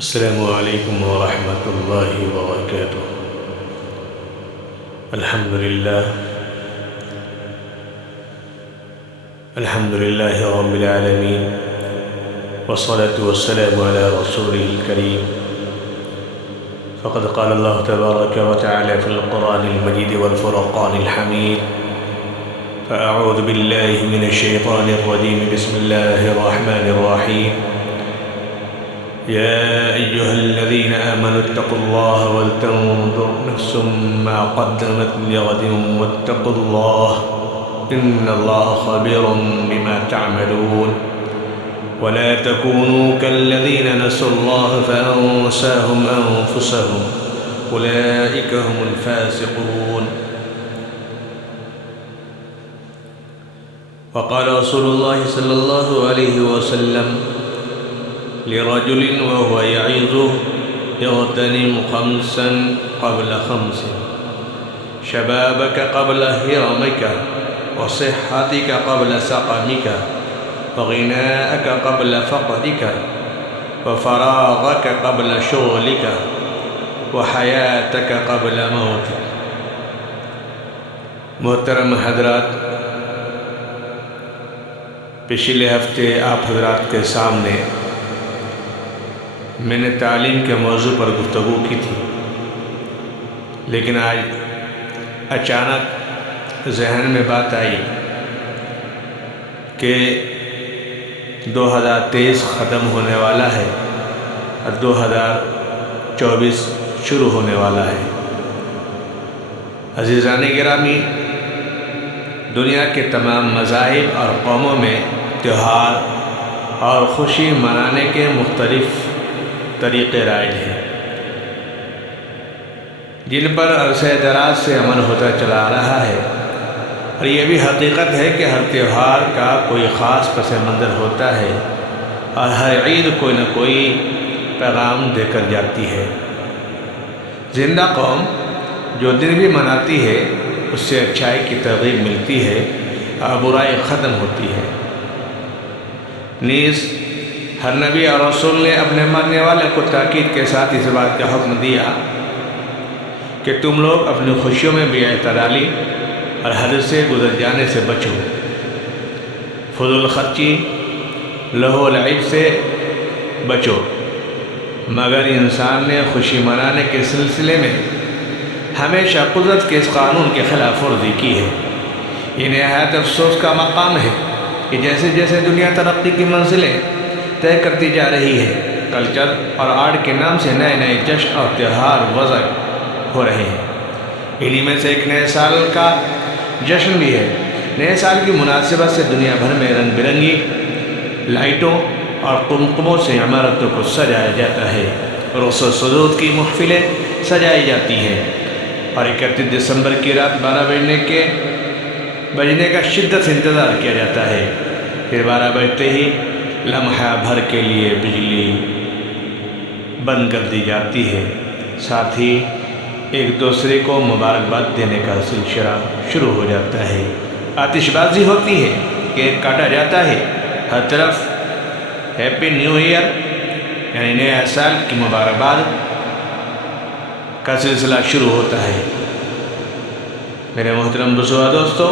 السلام علیکم ورحمۃ اللہ وبرکاتہ۔ الحمد للہ رب العالمین، والصلاة والسلام على رسوله الكریم۔ فقد قال اللہ تبارک وتعالی فی القرآن المجید والفرقان الحمید۔ فأعوذ باللہ من الشیطان الرجیم، بسم اللہ الرحمن الرحیم۔ يا أيها الذين آمنوا اتقوا الله ولتنظر نفس ما قدمت لغد واتقوا الله إن الله خبير بما تعملون ولا تكونوا كالذين نسوا الله فأنساهم أنفسهم أولئك هم الفاسقون۔ وقال رسول الله صلى الله عليه وسلم لرجل وهو يعظه اغتنم خمسا قبل خمس، شبابك قبل هرمك، وصحتك قبل سقمك، وغناءك قبل فقرك، وفراغك قبل شغلك، وحياتك قبل موتك۔ محترم حضرات، پچھلے ہفتے آپ حضرات کے سامنے میں نے تعلیم کے موضوع پر گفتگو کی تھی، لیکن آج اچانک ذہن میں بات آئی کہ 2023 ختم ہونے والا ہے اور 2024 شروع ہونے والا ہے۔ عزیزان گرامی، دنیا کے تمام مذاہب اور قوموں میں تہوار اور خوشی منانے کے مختلف طریقے رائج ہیں، جن پر عرصہ دراز سے عمل ہوتا چلا آ رہا ہے، اور یہ بھی حقیقت ہے کہ ہر تہوار کا کوئی خاص پس منظر ہوتا ہے اور ہر عید کوئی نہ کوئی پیغام دے کر جاتی ہے۔ زندہ قوم جو دن بھی مناتی ہے، اس سے اچھائی کی ترغیب ملتی ہے اور برائی ختم ہوتی ہے۔ نیز ہر نبی اور رسول نے اپنے ماننے والے کو تاکید کے ساتھ اس بات کا حکم دیا کہ تم لوگ اپنی خوشیوں میں بے اعتدالی اور حد سے گزر جانے سے بچو، فضول خرچی، لہو و لعب سے بچو، مگر انسان نے خوشی منانے کے سلسلے میں ہمیشہ قدرت کے اس قانون کی خلاف ورزی کی ہے۔ یہ نہایت افسوس کا مقام ہے کہ جیسے جیسے دنیا ترقی کی منزلیں طے کرتی جا رہی ہے، کلچر اور آرٹ کے نام سے نئے نئے جشن اور تہوار وضع ہو رہے ہیں۔ انہی میں سے ایک نئے سال کا جشن بھی ہے۔ نئے سال کی مناسبت سے دنیا بھر میں رنگ برنگی لائٹوں اور قمقموں سے عمارتوں کو سجایا جاتا ہے، رقص و سجود کی محفلیں سجائی جاتی ہیں، اور 31 دسمبر کی رات 12 بجنے کا شدت سے انتظار کیا جاتا ہے۔ پھر 12 بجتے ہی لمحہ بھر کے لیے بجلی بند کر دی جاتی ہے، ساتھ ہی ایک دوسرے کو مبارکباد دینے کا سلسلہ شروع ہو جاتا ہے۔ آتش بازی ہوتی ہے، کیک کاٹا جاتا ہے، ہر طرف ہیپی نیو ایئر یعنی نیا سال کی مبارکباد کا سلسلہ شروع ہوتا ہے۔ میرے محترم بزرگ دوستو،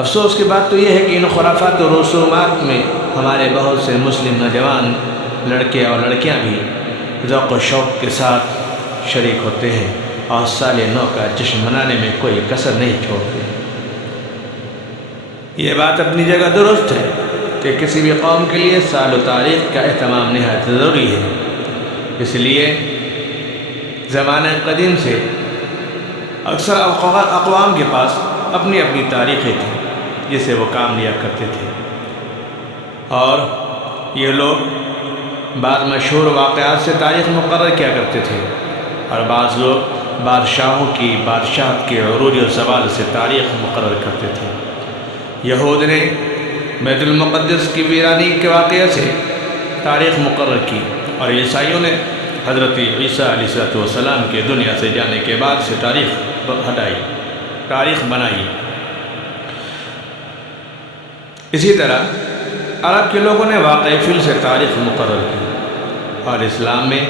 افسوس کی بات تو یہ ہے کہ ان خرافات و رسومات میں ہمارے بہت سے مسلم نوجوان لڑکے اور لڑکیاں بھی ذوق و شوق کے ساتھ شریک ہوتے ہیں اور سال نو کا جشن منانے میں کوئی کسر نہیں چھوڑتے۔ یہ بات اپنی جگہ درست ہے کہ کسی بھی قوم کے لیے سال و تاریخ کا اہتمام نہایت ضروری ہے۔ اس لیے زمانہ قدیم سے اکثر اقوام کے پاس اپنی اپنی تاریخیں تھیں جسے وہ کام لیا کرتے تھے، اور یہ لوگ بعض مشہور واقعات سے تاریخ مقرر کیا کرتے تھے، اور بعض لوگ بادشاہوں کی بادشاہت کے عروج و زوال سے تاریخ مقرر کرتے تھے۔ یہود نے بیت المقدس کی ویرانی کے واقعے سے تاریخ مقرر کی، اور عیسائیوں نے حضرت عیسیٰ علیہ السلام کے دنیا سے جانے کے بعد سے تاریخ بنائی۔ اسی طرح عرب کے لوگوں نے واقعہ فیل سے تاریخ مقرر کی۔ اور اسلام میں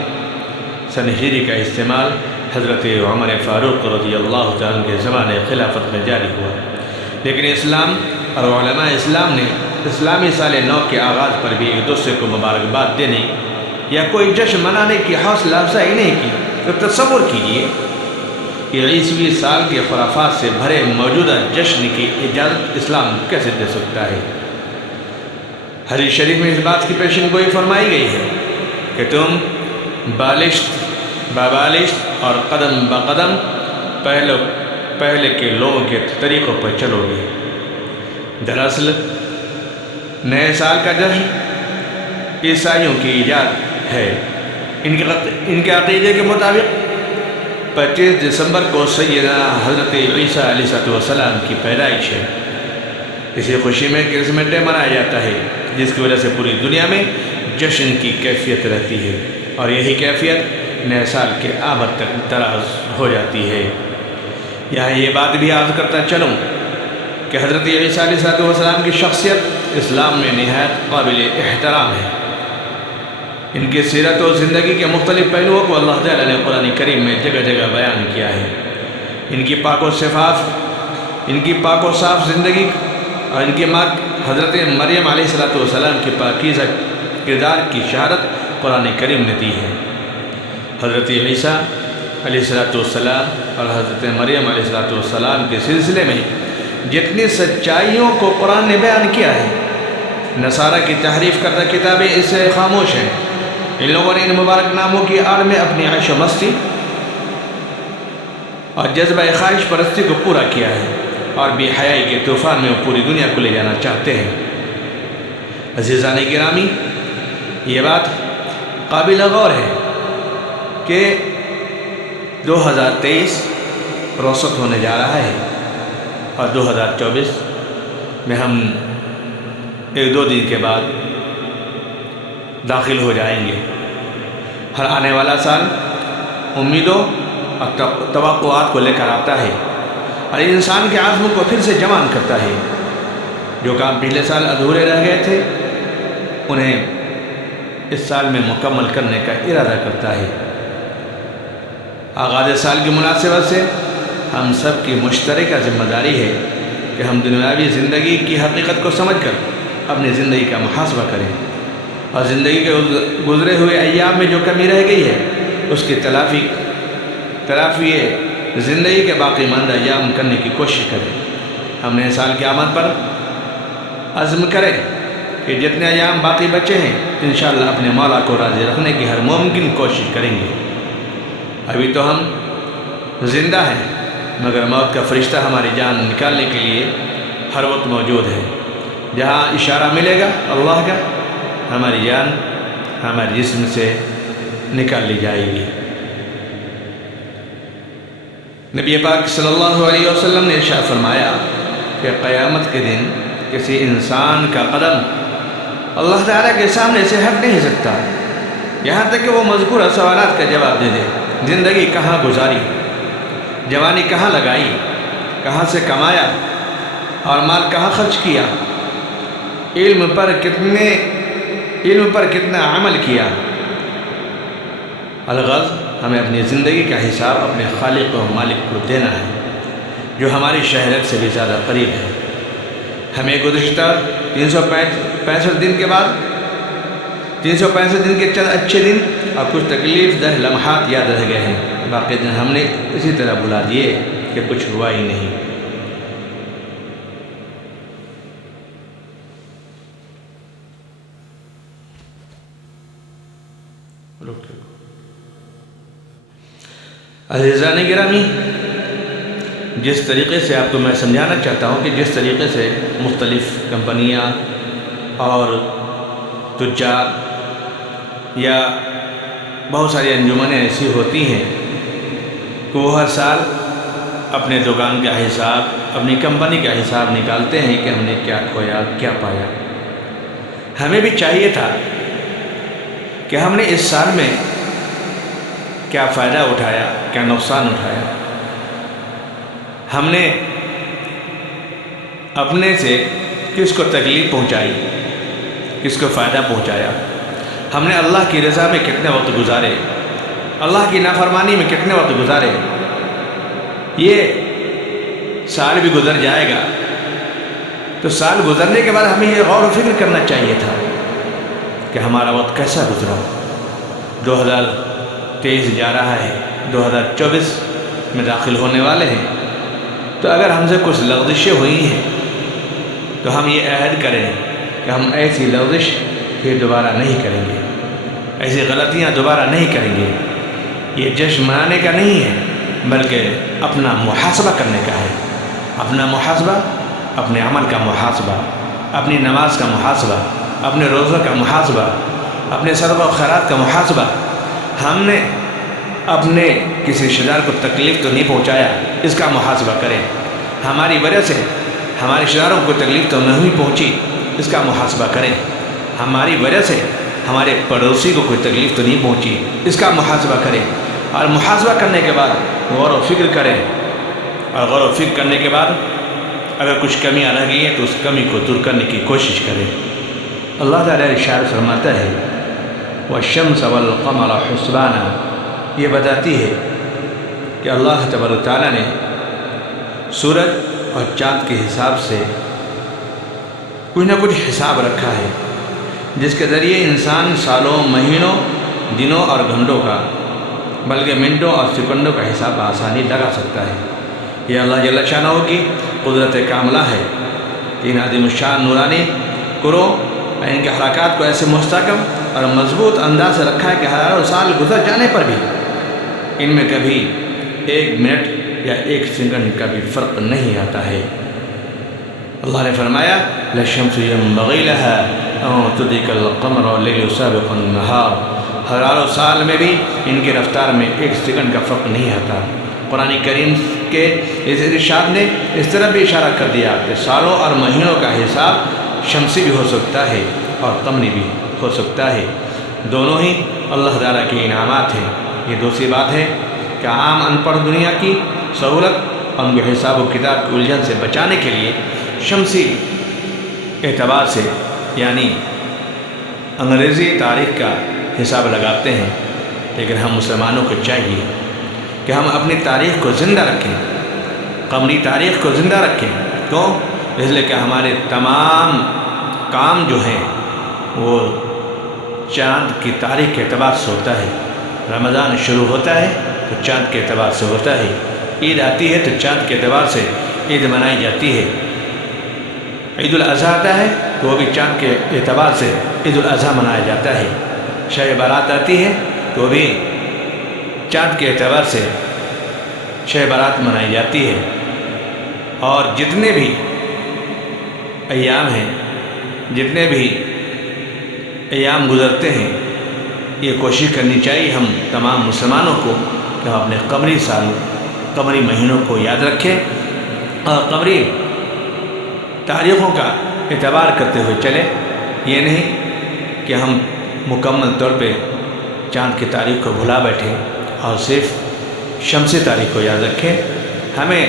سن ہجری کا استعمال حضرت عمر فاروق رضی اللہ تعالیٰ کے زمانے خلافت میں جاری ہوا، لیکن اسلام اور علماء اسلام نے اسلامی سال نو کے آغاز پر بھی ایک دوسرے کو مبارکباد دینے یا کوئی جشن منانے کی حوصلہ افزائی نہیں کی۔ تو تصور کیجئے کہ عیسوی سال کے خرافات سے بھرے موجودہ جشن کی اجازت اسلام کیسے دے سکتا ہے؟ حدیث شریف میں اس بات کی پیشن گوئی فرمائی گئی ہے کہ تم بالشت بابالشت اور قدم بقدم پہلے کے لوگوں کے طریقوں پر چلو گے۔ دراصل نئے سال کا جشن عیسائیوں کی ایجاد ہے۔ ان کے عقیدے کے مطابق 25 دسمبر کو سیدنا حضرت عیسیٰ علیہ السلام کی پیدائش ہے۔ اسی خوشی میں کرسمس ڈے منایا جاتا ہے، جس کی وجہ سے پوری دنیا میں جشن کی کیفیت رہتی ہے، اور یہی کیفیت نئے سال کے آمد تک دراز ہو جاتی ہے۔ یہاں یہ بات بھی عرض کرتا چلوں کہ حضرت عیسیٰ علیہ السلام کی شخصیت اسلام میں نہایت قابل احترام ہے۔ ان کی سیرت و زندگی کے مختلف پہلوؤں کو اللہ تعالیٰ نے قرآن کریم میں جگہ جگہ بیان کیا ہے۔ ان کی پاک و صاف زندگی اور ان کی ماں حضرت مریم علیہ السلام کی پاکیزہ کردار کی شہادت قرآن کریم نے دی ہے۔ حضرت عیسیٰ علیہ السلام اور حضرت مریم علیہ السلام کے سلسلے میں جتنی سچائیوں کو قرآن نے بیان کیا ہے، نصارہ کی تحریف کردہ کتابیں اس سے خاموش ہیں۔ ان لوگوں نے ان مبارک ناموں کی آڑ میں اپنی عیش و مستی اور جذبہ خواہش پرستی کو پورا کیا ہے، اور بے حیائی کے طوفان میں وہ پوری دنیا کو لے جانا چاہتے ہیں۔ عزیزان گرامی، یہ بات قابل غور ہے کہ 2023 روسط ہونے جا رہا ہے، اور 2024 میں ہم ایک دو دن کے بعد داخل ہو جائیں گے۔ ہر آنے والا سال امیدوں اور توقعات کو لے کر آتا ہے، اور انسان کے عزم کو پھر سے جوان کرتا ہے۔ جو کام پچھلے سال ادھورے رہ گئے تھے، انہیں اس سال میں مکمل کرنے کا ارادہ کرتا ہے۔ آغاز سال کی مناسبت سے ہم سب کی مشترکہ ذمہ داری ہے کہ ہم دنیاوی زندگی کی حقیقت کو سمجھ کر اپنی زندگی کا محاسبہ کریں، اور زندگی کے گزرے ہوئے ایام میں جو کمی رہ گئی ہے اس کی تلافی زندگی کے باقی ماندہ ایام کرنے کی کوشش کریں۔ ہم نئے سال کی آمد پر عزم کریں کہ جتنے ایام باقی بچے ہیں انشاءاللہ اپنے مولا کو راضی رکھنے کی ہر ممکن کوشش کریں گے۔ ابھی تو ہم زندہ ہیں، مگر موت کا فرشتہ ہماری جان نکالنے کے لیے ہر وقت موجود ہے۔ جہاں اشارہ ملے گا اللہ کا، ہماری جان ہمارے جسم سے نکال لی جائے گی۔ نبی پاک صلی اللہ علیہ وسلم نے ارشاد فرمایا کہ قیامت کے دن کسی انسان کا قدم اللہ تعالیٰ کے سامنے سے ہٹ نہیں سکتا یہاں تک کہ وہ مذکورہ سوالات کا جواب دے دے۔ زندگی کہاں گزاری، جوانی کہاں لگائی، کہاں سے کمایا اور مال کہاں خرچ کیا، علم پر کتنا عمل کیا۔ الغرض ہمیں اپنی زندگی کا حساب اپنے خالق و مالک کو دینا ہے، جو ہماری شہرت سے بھی زیادہ قریب ہے۔ ہمیں گزشتہ 365 دن کے بعد 365 دن کے چند اچھے دن اور کچھ تکلیف دہ لمحات یاد رہ گئے ہیں، باقی دن ہم نے اسی طرح بھلا دیے کہ کچھ ہوا ہی نہیں۔ عزیزان گرامی، جس طریقے سے آپ کو میں سمجھانا چاہتا ہوں کہ جس طریقے سے مختلف کمپنیاں اور تجار یا بہت ساری انجمنیں ایسی ہوتی ہیں کہ وہ ہر سال اپنے دکان کا حساب، اپنی کمپنی کا حساب نکالتے ہیں کہ ہم نے کیا کھویا کیا پایا۔ ہمیں بھی چاہیے تھا کہ ہم نے اس سال میں کیا فائدہ اٹھایا، کیا نقصان اٹھایا، ہم نے اپنے سے کس کو تکلیف پہنچائی، کس کو فائدہ پہنچایا۔ ہم نے اللہ کی رضا میں کتنے وقت گزارے، اللہ کی نافرمانی میں کتنے وقت گزارے. یہ سال بھی گزر جائے گا تو سال گزرنے کے بعد ہمیں یہ غور و فکر کرنا چاہیے تھا کہ ہمارا وقت کیسا گزرا. 2023 جا رہا ہے، 2024 میں داخل ہونے والے ہیں. تو اگر ہم سے کچھ لغزشیں ہوئی ہیں تو ہم یہ عہد کریں کہ ہم ایسی لغزش پھر دوبارہ نہیں کریں گے، ایسی غلطیاں دوبارہ نہیں کریں گے. یہ جشن منانے کا نہیں ہے بلکہ اپنا محاسبہ کرنے کا ہے. اپنا محاسبہ، اپنے عمل کا محاسبہ، اپنی نماز کا محاسبہ، اپنے روزہ کا محاسبہ، اپنے صدقہ و خیرات کا محاسبہ. ہم نے اپنے کسی رشتہ دار کو تکلیف تو نہیں پہنچایا، اس کا محاسبہ کریں. ہماری وجہ سے ہمارے رشتہ داروں کو تکلیف تو نہیں پہنچی، اس کا محاسبہ کریں. ہماری وجہ سے ہمارے پڑوسی کو کوئی تکلیف تو نہیں پہنچی، اس کا محاسبہ کریں. اور محاسبہ کرنے کے بعد غور و فکر کریں، اور غور و فکر کرنے کے بعد اگر کچھ کمیاں رہ گئی ہیں تو اس کمی کو دور کرنے کی کوشش کریں. اللہ تعالیٰ ارشاد فرماتا ہے والشمس والقمر حسبانا. یہ بتاتی ہے کہ اللہ تبارک و تعالیٰ نے سورج اور چاند کے حساب سے کچھ نہ کچھ حساب رکھا ہے، جس کے ذریعے انسان سالوں، مہینوں، دنوں اور گھنٹوں کا بلکہ منٹوں اور سیکنڈوں کا حساب آسانی لگا سکتا ہے. یہ اللہ جل شانہ کی قدرت کاملہ ہے. ان عظیم الشان نورانی کرو ان کے حرکات کو ایسے مستحکم اور مضبوط انداز سے رکھا ہے کہ ہزاروں سال گزر جانے پر بھی ان میں کبھی 1 منٹ یا 1 سیکنڈ کا بھی فرق نہیں آتا ہے. اللہ نے فرمایا للشمس ينبغي لها أن تدرك القمر والليل سابق النهار. ہزاروں سال میں بھی ان کی رفتار میں 1 سیکنڈ کا فرق نہیں آتا. قرآن کریم کے اس ارشاد نے اس طرح بھی اشارہ کر دیا کہ سالوں اور مہینوں کا حساب شمسی بھی ہو سکتا ہے اور قمری بھی ہو سکتا ہے. دونوں ہی اللہ تعالیٰ کے انعامات ہیں. یہ دوسری بات ہے کہ عام ان پڑھ دنیا کی سہولت اور ان کو حساب و کتاب کی الجھن سے بچانے کے لیے شمسی اعتبار سے یعنی انگریزی تاریخ کا حساب لگاتے ہیں. لیکن ہم مسلمانوں کو چاہیے کہ ہم اپنی تاریخ کو زندہ رکھیں، قمری تاریخ کو زندہ رکھیں. کیوں؟ اس لیے کہ ہمارے تمام کام جو ہیں وہ چاند کی تاریخ کے اعتبار سے ہوتا ہے. رمضان شروع ہوتا ہے تو چاند کے اعتبار سے ہوتا ہے. عید آتی ہے تو چاند کے اعتبار سے عید منائی جاتی ہے. عید الاضحیٰ آتا ہے تو وہ بھی چاند کے اعتبار سے عید الاضحیٰ منایا جاتا ہے. شب برات آتی ہے تو بھی چاند کے اعتبار سے شب برات منائی جاتی ہے. اور جتنے بھی ایام ہیں، جتنے بھی ایام گزرتے ہیں، یہ کوشش کرنی چاہیے ہم تمام مسلمانوں کو کہ ہم اپنے قمری سال، قمری مہینوں کو یاد رکھیں اور قمری تاریخوں کا اعتبار کرتے ہوئے چلیں. یہ نہیں کہ ہم مکمل طور پہ چاند کی تاریخ کو بھلا بیٹھیں اور صرف شمسی تاریخ کو یاد رکھیں. ہمیں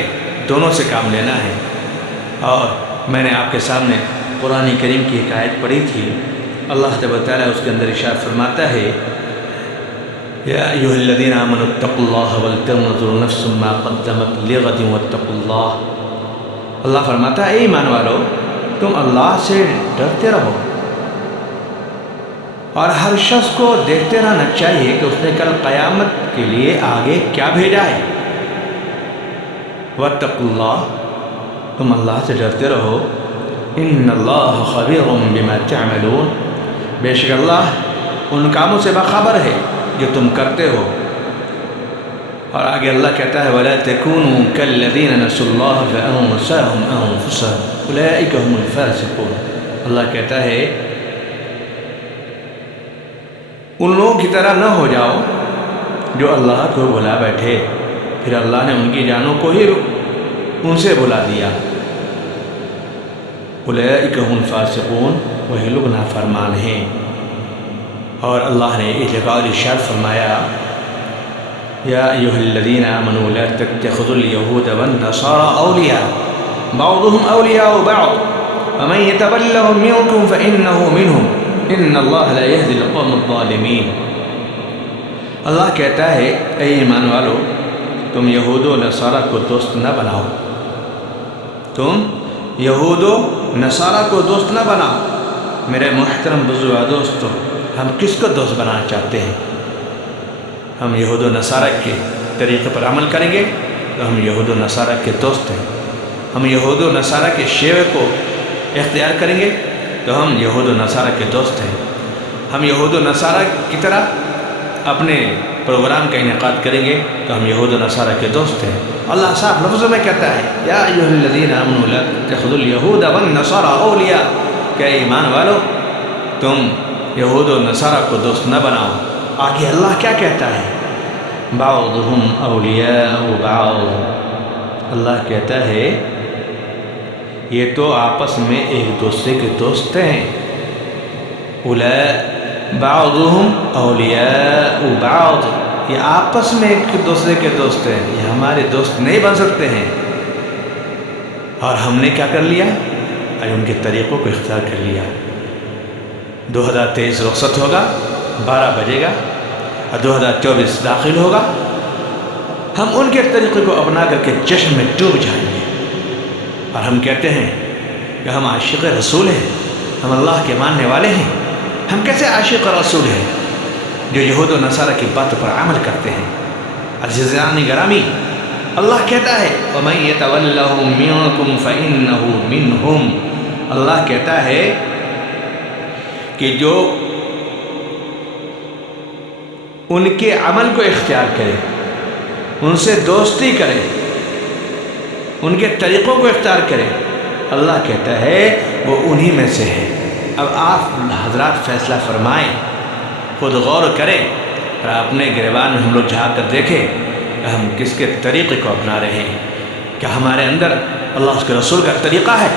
دونوں سے کام لینا ہے. اور میں نے آپ کے سامنے قرآن کریم کی ایک آیت پڑھی تھی. اللہ تبارک و تعالیٰ اس کے اندر ارشاد فرماتا ہے یا ایھا الذین آمنوا اتقوا اللہ ولتنظر نفس ما قدمت لغد واتقوا اللہ. اللہ فرماتا ہے اے ایمان والو تم اللہ سے ڈرتے رہو اور ہر شخص کو دیکھتے رہنا چاہیے کہ اس نے کل قیامت کے لیے آگے کیا بھیجا ہے. واتقوا اللہ، تم اللہ سے ڈرتے رہو. ان اللہ خبیر بما تعملون، بے شک اللہ ان کاموں سے باخبر ہے جو تم کرتے ہو. اور آگے اللہ کہتا ہے وَلَا تَكُونُوا كَالَّذِينَ نَسُوا اللَّهَ فَأَنسَاهُمْ أَنفُسَهُمْ أُولَٰئِكَ هُمُ الْفَاسِقُونَ. اللہ کہتا ہے ان لوگوں کی طرح نہ ہو جاؤ جو اللہ کو بھلا بیٹھے، پھر اللہ نے ان کی جانوں کو ہی ان سے بھلا دیا. اولئک هم الفاسقون، وہی لوگ نافرمان ہیں. اور اللہ نے ایک جگہ ارشاد فرمایا یا ایھا الذین آمنوا لا تتخذوا اليہود والنصارى اولیاء بعضهم اولیاء بعض ومن يتولهم منکم فانه منهم ان اللہ لا یہدی القوم الظالمین۔ اللہ کہتا ہے اے ایمان والو تم یہود و نصارہ کو دوست نہ بناؤ، تم یہود و نصارہ کو دوست نہ بناؤ۔ میرے محترم بزرگ دوستو، ہم کس کو دوست بنانا چاہتے ہیں؟ ہم یہود و نصارہ کے طریقے پر عمل کریں گے تو ہم یہود و نصارہ کے دوست ہیں۔ ہم یہود و نصارہ کے شیوے کو اختیار کریں گے تو ہم یہود و نصارہ کے دوست ہیں۔ ہم یہود و نصارہ کی طرح اپنے پروگرام کا انعقاد کریں گے تو ہم یہود و نصارہ کے دوست ہیں۔ اللہ صاحب لفظوں میں کہتا ہے یا ایھا الذین آمنوا لا تتخذوا اليہود والنصارى اولیاء، کہ ایمان والو تم یہود و نصارہ کو دوست نہ بناؤ۔ آگے اللہ کیا کہتا ہے؟ بعضهم اولیاء بعض، اللہ کہتا ہے یہ تو آپس میں ایک دوسرے کے دوست ہیں۔ بعضهم اولیاء بعض، یہ آپس میں ایک دوسرے کے دوست ہیں، یہ ہمارے دوست نہیں بن سکتے ہیں۔ اور ہم نے کیا کر لیا؟ آج ان کے طریقوں کو اختیار کر لیا۔ 2023 رخصت ہوگا، 12 بجے گا اور 2024 داخل ہوگا، ہم ان کے طریقے کو اپنا کر کے جشن میں ڈوب جائیں گے اور ہم کہتے ہیں کہ ہم عاشق رسول ہیں، ہم اللہ کے ماننے والے ہیں۔ ہم کیسے عاشق رسول ہیں جو یہود و نصارہ کی باتوں پر عمل کرتے ہیں؟ عزیزان گرامی، اللہ کہتا ہے وَمَن يَتَوَلَّهُم مِّنكُمْ فَإِنَّهُ مِنْهُمْ، اللہ کہتا ہے کہ جو ان کے عمل کو اختیار کرے، ان سے دوستی کرے، ان کے طریقوں کو اختیار کرے، اللہ کہتا ہے وہ انہی میں سے ہے۔ اب آپ حضرات فیصلہ فرمائیں، خود غور کریں اور اپنے گریبان میں ہم لوگ جھانک کر دیکھیں کہ ہم کس کے طریقے کو اپنا رہے ہیں۔ کیا ہمارے اندر اللہ اس کے رسول کا طریقہ ہے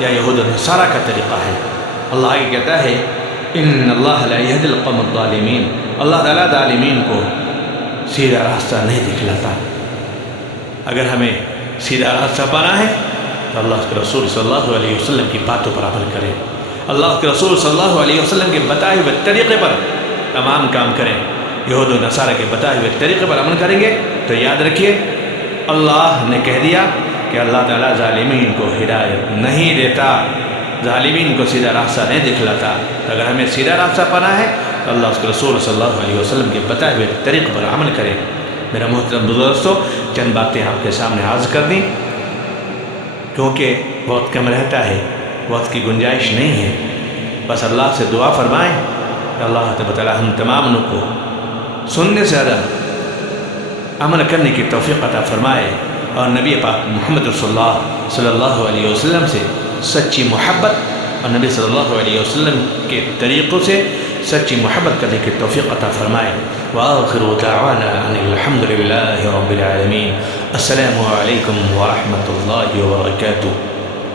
یا یہود و نصارہ کا طریقہ ہے؟ اللہ آگے کہتا ہے ان اللہ لا یہدی القوم الظالمین، اللہ تعالیٰ ظالمین کو سیدھا راستہ نہیں دکھلاتا۔ اگر ہمیں سیدھا راستہ پانا ہے تو اللہ کے رسول صلی اللہ علیہ وسلم کی باتوں پر عمل کریں، اللہ کے رسول صلی اللہ علیہ وسلم کے بتائے ہوئے طریقے پر تمام کام کریں۔ یہود و نصارہ کے بتائے ہوئے طریقے پر عمل کریں گے تو یاد رکھیے اللہ نے کہہ دیا کہ اللہ تعالیٰ ظالمین کو ہدایت نہیں دیتا، ظالمین کو سیدھا راستہ نہیں دکھلاتا۔ اگر ہمیں سیدھا راستہ پانا ہے تو اللہ اس کے رسول صلی اللہ علیہ وسلم کے بتائے ہوئے طریقے پر عمل کریں۔ میرا محترم دوستو، چند باتیں آپ کے سامنے عرض کر دیں کیونکہ وقت کم رہتا ہے، وقت کی گنجائش نہیں ہے۔ بس اللہ سے دعا فرمائیں کہ اللہ تعالیٰ ہم تمام کو سننے سے زیادہ عمل کرنے کی توفیق عطا فرمائے اور نبی پاک محمد صلی اللہ علیہ وسلم سے سچی محبت اور نبی صلی اللہ علیہ وسلم کے طریقوں سے سچی محبت کرنے کی توفیق عطا فرمائے۔ وآخر دعوانا ان الحمد للہ رب العالمین۔ السلام علیکم ورحمۃ اللہ وبرکاتہ۔